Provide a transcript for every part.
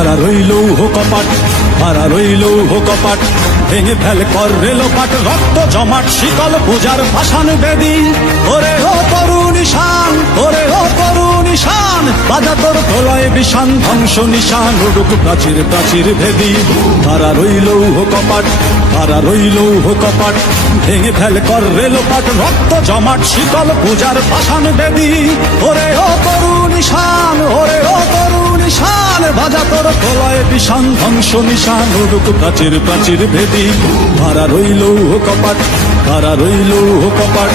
কারা রইল কপাট, কারা রইল কপাট, ভেঙে ফেল কর রেলোপাট, রক্ত জমাট শিকল পূজার ভাসান বেদি। ওরে ও তরুণ ঈশান, ওরে ও তরুণ ঈশান, বাজা তোর প্রলয় বিষান, ধ্বংস নিশান উড়ুক প্রাচীর প্রাচীর ভেদি। কারা রইল কপাট, কারা রইল কপাট, ভেঙে ফেল কর রেলোপাট, রক্ত জমাট শিকল পূজার ভাসান বেদি। ওরে ও তরুণ ঈশান, ওরে ও তরুণ ঈশান, বাজা তোর প্রলয় বিষান, ধ্বংস নিশান উড়ুক প্রাচীর প্রাচীর ভেদি। কারা রইল কপাট, কারা রইল কপাট।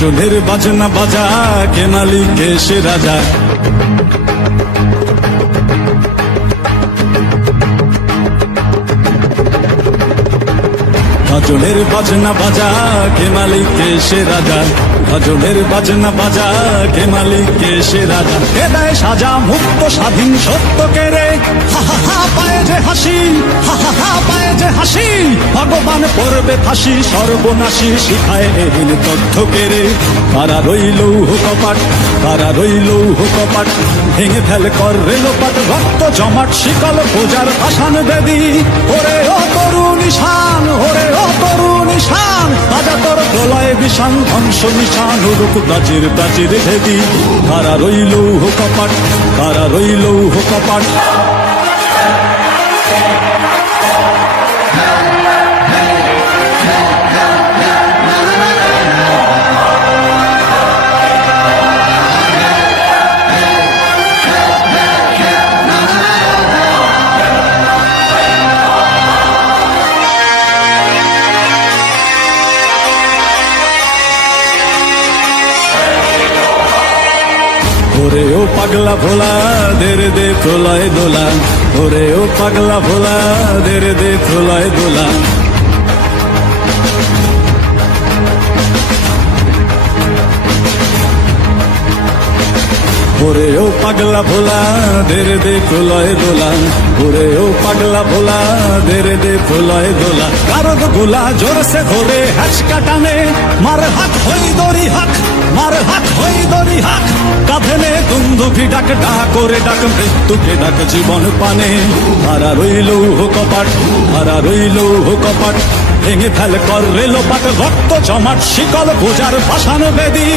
গজলের বাজনা বাজা, কে মালিক কে সে রাজা। গজলের বাজনা বাজা, কে মালিক কে সে রাজা। গজলের বাজনা বাজা, কে মালিক কে সে রাজা। কে দেয় সাজা মুক্ত স্বাধীন সত্য কে রে, হা হা হা পায়ে যে হাসি, হা হা হা পায়ে যে হাসি। ভগবান পড়বে ফাঁসি সর্বনাশী, শিখায় এদিন তথ্য কে রে। কারা রইল কপাট, কারা রইল কপাট, ভেঙে ফেল কর রেলোপাট, রক্ত জমাট শিকল পূজার ভাসান বেদি। ওরে ও তরুণ ঈশান, ওরে ও তরুণ ঈশান, বাজা তোর প্রলয় বিষান, ধ্বংস নিশান উড়ুক প্রাচীর প্রাচীর ভেদি। কারা রইল কপাট, কারা রইল কপাট। ওরে ও পাগলা ভোলা, দেরে দে প্রলয় দোলা। ওরে ও পাগলা ভোলা, দেরে দে প্রলয় দোলা। ওরে ও পাগলা ভোলা, দেরে দে প্রলয় দোলা। ওরে ও পাগলা ভোলা, দেরে দে প্রলয় দোলা। কারদ গোলা জোরসে ধরে হ্যাচকা টানে, মার হাত হই দড়ি হাক, মার হাত হই দড়ি হাক। কাঁধে নে দুন্দুভি ডাক, ডাক করে ডাক মৃত্যুকে ডাক জীবন পানে। কারা রইল কপাট, কারা রইল কপাট, ভেঙে ফেল কর রেলোপাট, রক্ত জমাট শিকল পূজার ভাসান বেদি।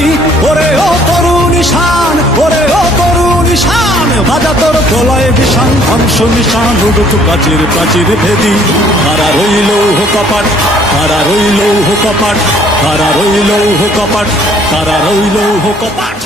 ওরে ও তরুণ ঈশান, ওরে ও তরুণ ঈশান, বাজা তোর প্রলয় বিষান, ধ্বংস নিশান উড়ুক প্রাচীর প্রাচীর ভেদি। কারা রইল কপাট, কারা রইল কপাট, কারা রইল কপাট, কারা রইল কপাট।